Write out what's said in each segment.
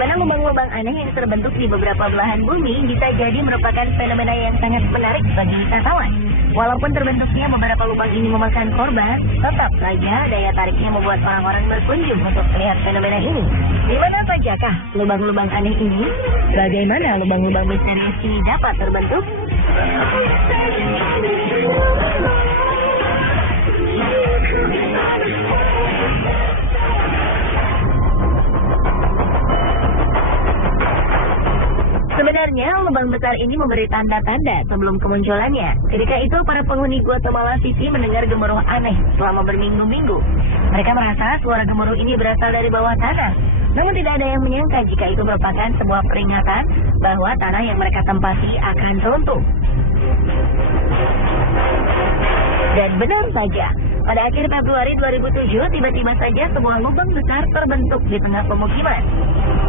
Fenomena lubang-lubang aneh yang terbentuk di beberapa belahan bumi bisa jadi merupakan fenomena yang sangat menarik bagi wisatawan. Walaupun terbentuknya beberapa lubang ini memakan korban, tetap saja daya tariknya membuat orang-orang berkunjung untuk melihat fenomena ini. Di mana sajakah lubang-lubang aneh ini? Bagaimana lubang-lubang misterius ini dapat terbentuk? Sebenarnya, lubang besar ini memberi tanda-tanda sebelum kemunculannya. Ketika itu, para penghuni Guatemala City mendengar gemuruh aneh selama berminggu-minggu. Mereka merasa suara gemuruh ini berasal dari bawah tanah. Namun tidak ada yang menyangka jika itu merupakan sebuah peringatan bahwa tanah yang mereka tempati akan runtuh. Dan benar saja, pada akhir Februari 2007, tiba-tiba saja sebuah lubang besar terbentuk di tengah pemukiman.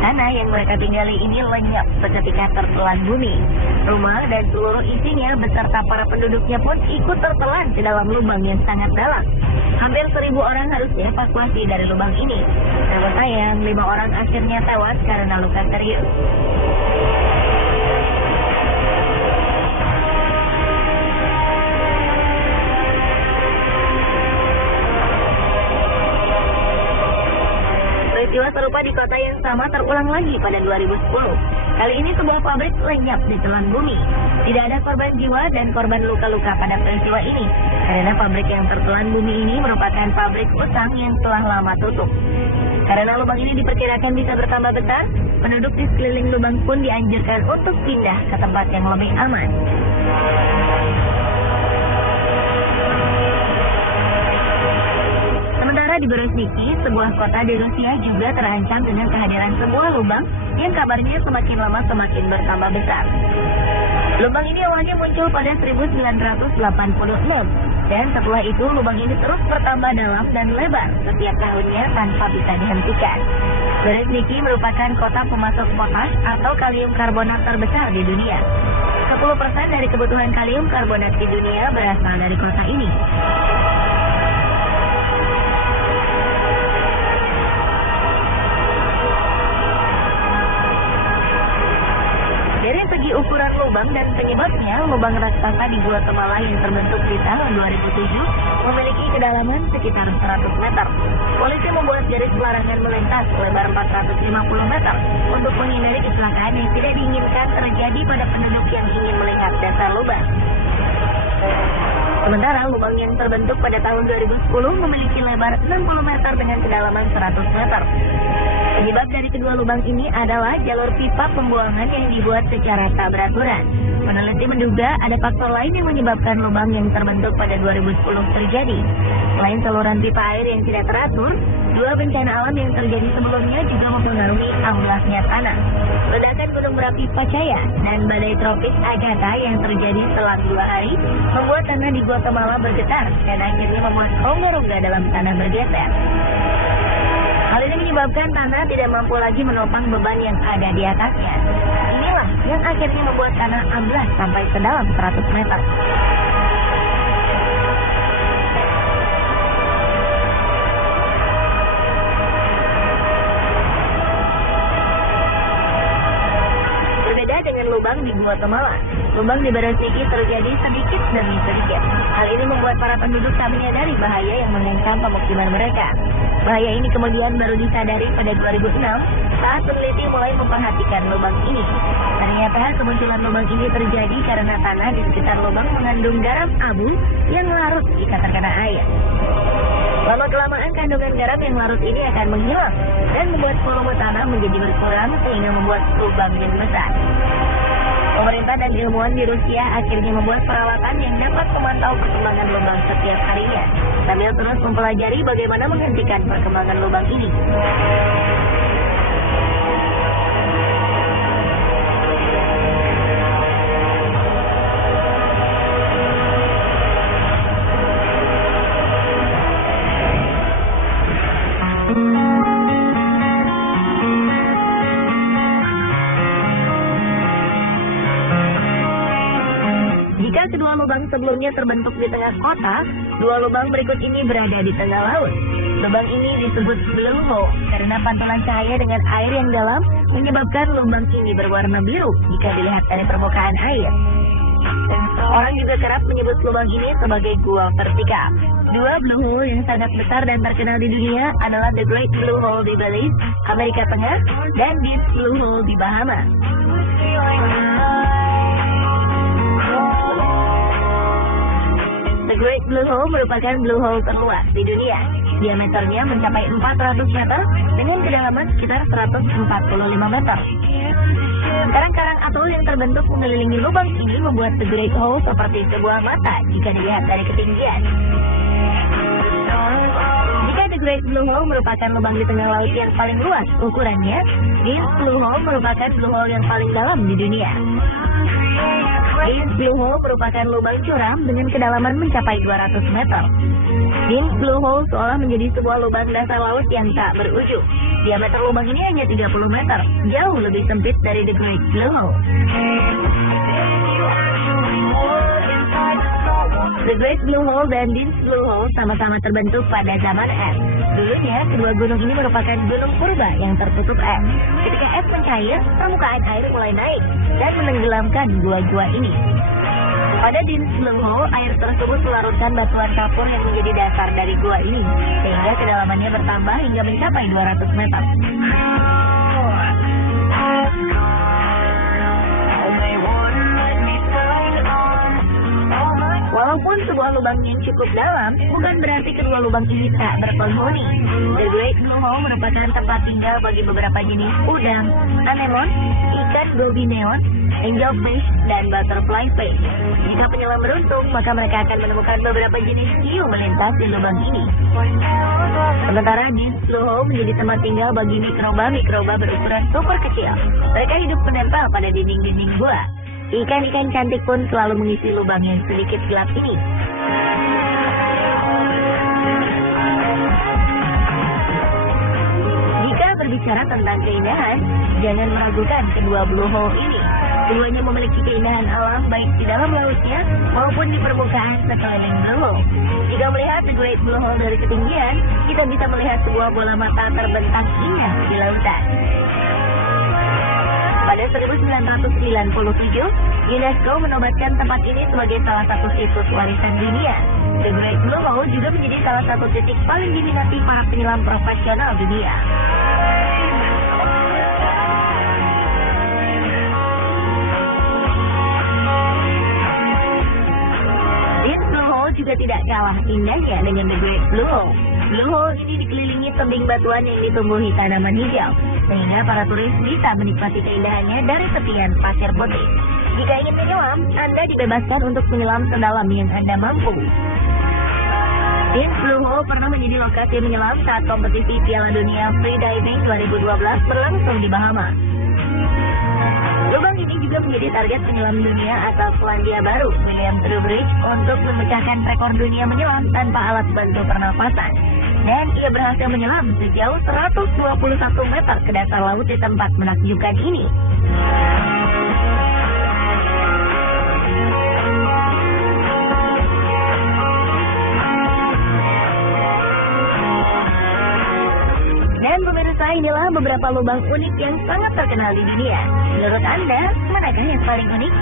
Tanah yang mereka tinggali ini lenyap seketika tertelan bumi. Rumah dan seluruh isinya beserta para penduduknya pun ikut tertelan ke dalam lubang yang sangat dalam. Hampir 1.000 orang harus dievakuasi dari lubang ini. Namun sayang, 5 orang akhirnya tewas karena luka serius. Peristiwa serupa di kota yang sama terulang lagi pada 2010. Kali ini sebuah pabrik lenyap di telan bumi. Tidak ada korban jiwa dan korban luka-luka pada peristiwa ini, karena pabrik yang tertelan bumi ini merupakan pabrik utang yang telah lama tutup. Karena lubang ini diperkirakan bisa bertambah besar, penduduk di sekeliling lubang pun dianjurkan untuk pindah ke tempat yang lebih aman. Di Berezhniki, sebuah kota di Rusia juga terancam dengan kehadiran sebuah lubang yang kabarnya semakin lama semakin bertambah besar. Lubang ini awalnya muncul pada 1986, dan setelah itu lubang ini terus bertambah dalam dan lebar setiap tahunnya tanpa bisa dihentikan. Berezhniki merupakan kota pemasok potas atau kalium karbonat terbesar di dunia. 10% dari kebutuhan kalium karbonat di dunia berasal dari kota ini. Dari segi ukuran lubang dan penyebabnya, lubang raksasa di Guatemala yang terbentuk di tahun 2007 memiliki kedalaman sekitar 100 meter. Polisi membuat garis pelarangan melintas lebar 450 meter untuk menghindari kecelakaan yang tidak diinginkan terjadi pada penduduk yang ingin melihat dasar lubang. Sementara lubang yang terbentuk pada tahun 2010 memiliki lebar 60 meter dengan kedalaman 100 meter. Penyebab dari kedua lubang ini adalah jalur pipa pembuangan yang dibuat secara tak beraturan. Peneliti menduga ada faktor lain yang menyebabkan lubang yang terbentuk pada 2010 terjadi. Selain saluran pipa air yang tidak teratur, dua bencana alam yang terjadi sebelumnya juga mempengaruhi amblasnya tanah. Ledakan gunung berapi Pacaya dan badai tropis Agatha yang terjadi selang 2 hari membuat tanah di Guatemala bergetar dan akhirnya membuat rongga-rongga dalam tanah bergeser. Hal ini menyebabkan tanah tidak mampu lagi menopang beban yang ada di atasnya. Inilah yang akhirnya membuat tanah amblas sampai sedalam 100 meter. Berbeda dengan lubang di Guatemala, lubang di Berezhniki terjadi sedikit demi sedikit. Hal ini membuat para penduduk tak menyadari bahaya yang mengancam pemukiman mereka. Bahaya ini kemudian baru disadari pada 2006 saat peneliti mulai memperhatikan lubang ini. Ternyata kemunculan lubang ini terjadi karena tanah di sekitar lubang mengandung garam abu yang larut jika terkena air. Lama-kelamaan kandungan garam yang larut ini akan menghilang dan membuat volume tanah menjadi berkurang sehingga membuat lubang yang besar. Pemerintah dan ilmuwan di Rusia akhirnya membuat peralatan yang dapat memantau perkembangan lubang setiap harinya, sambil terus mempelajari bagaimana menghentikan perkembangan lubang ini. Jika kedua lubang sebelumnya terbentuk di tengah kota, dua lubang berikut ini berada di tengah laut. Lubang ini disebut blue hole karena pantulan cahaya dengan air yang dalam menyebabkan lubang ini berwarna biru jika dilihat dari permukaan air. Orang juga kerap menyebut lubang ini sebagai gua vertikal. Dua blue hole yang sangat besar dan terkenal di dunia adalah The Great Blue Hole di Belize, Amerika Tengah, dan Deep Blue Hole di Bahamas. The Great Blue Hole merupakan blue hole terluas di dunia. Diameternya mencapai 400 meter dengan kedalaman sekitar 145 meter. Karang-karang atol yang terbentuk mengelilingi lubang ini membuat The Great Hole seperti sebuah mata jika dilihat dari ketinggian. Jika The Great Blue Hole merupakan lubang di tengah laut yang paling luas ukurannya, Deep Blue Hole merupakan blue hole yang paling dalam di dunia. Deep Blue Hole merupakan lubang curam dengan kedalaman mencapai 200 meter. Deep Blue Hole seolah menjadi sebuah lubang dasar laut yang tak berujung. Diameter lubang ini hanya 30 meter, jauh lebih sempit dari The Great Blue Hole. The Great Blue Hole dan Deep Blue Hole sama-sama terbentuk pada zaman es. Dulunya, kedua gunung ini merupakan gunung purba yang tertutup es. Ketika es mencair, permukaan air mulai naik dan menenggelamkan gua-gua ini. Pada Deep Blue Hole, air tersebut melarutkan batuan kapur yang menjadi dasar dari gua ini, sehingga kedalamannya bertambah hingga mencapai 200 meter. Walaupun sebuah lubang yang cukup dalam, bukan berarti kedua lubang ini tak berpenghuni. The Great Blue Hole merupakan tempat tinggal bagi beberapa jenis udang, anemon, ikan gobi neon, angelfish, dan butterfly fish. Jika penyelam beruntung, maka mereka akan menemukan beberapa jenis hiu melintas di lubang ini. Sementara Deep Blue Hole menjadi tempat tinggal bagi mikroba-mikroba berukuran super kecil. Mereka hidup menempel pada dinding-dinding gua. Ikan-ikan cantik pun selalu mengisi lubang yang sedikit gelap ini. Jika berbicara tentang keindahan, jangan meragukan kedua blue hole ini. Keduanya memiliki keindahan alam baik di dalam lautnya maupun di permukaan sekeliling blue hole. Jika melihat The Great Blue Hole dari ketinggian, kita bisa melihat sebuah bola mata terbentang indah di lautan. Pada 1997, UNESCO menobatkan tempat ini sebagai salah satu situs warisan dunia. The Great Blue Hole juga menjadi salah satu titik paling diminati para penyelam profesional dunia. Deep Blue Hole juga tidak kalah indahnya dengan The Great Blue Hole. Blue Hole ini dikelilingi tebing batuan yang ditumbuhi tanaman hijau, sehingga para turis bisa menikmati keindahannya dari tepian pasir putih. Jika ingin menyelam, Anda dibebaskan untuk menyelam sedalam yang Anda mampu. Deep Blue Hole pernah menjadi lokasi menyelam saat kompetisi Piala Dunia Free Diving 2012 berlangsung di Bahamas. Lubang ini juga menjadi target penyelam dunia asal Selandia Baru, William Trowbridge, untuk memecahkan rekor dunia menyelam tanpa alat bantu pernapasan. Dan ia berhasil menyelam sejauh 121 meter ke dasar laut di tempat menakjubkan ini. Dan pemirsa, inilah beberapa lubang unik yang sangat terkenal di dunia. Menurut Anda, manakah yang paling unik?